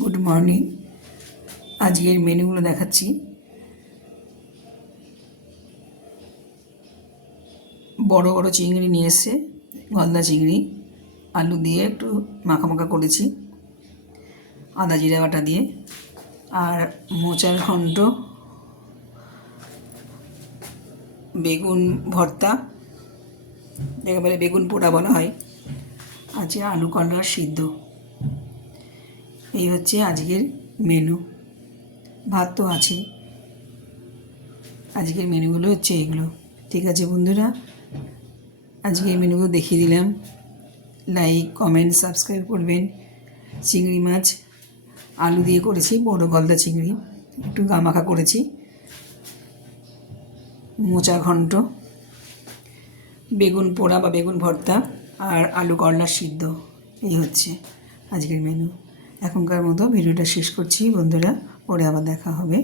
Good morning. আজকের মেনুগুলো দেখাচ্ছি। বড় বড় চিংড়ি নিয়ে এসছে, গলদা চিংড়ি, আলু দিয়ে একটু মাখা মাখা করেছি আদা জিরা বাটা দিয়ে। আর মোচার ঘন্ট, বেগুন ভর্তা, একেবারে বেগুন পোড়া বলা হয়, আছে আলু কলার সিদ্ধ। এই হচ্ছে আজকের মেনু। ভাত তো আছে। আজকের মেনুগুলো হচ্ছে এগুলো। ঠিক আছে বন্ধুরা, আজকে এই মেনুগুলো দেখিয়ে দিলাম। লাইক, কমেন্ট, সাবস্ক্রাইব করবেন। চিংড়ি মাছ আলু দিয়ে করেছি, বড় গলদা চিংড়ি, একটু গামাখা করেছি। মোচা ঘন্ট, বেগুন পোড়া বা বেগুন ভর্তা, আর আলু করলার সিদ্ধ। এই হচ্ছে আজকের মেনু। এখনকার মতো ভিডিওটা শেষ করছি বন্ধুরা, পরে আবার দেখা হবে।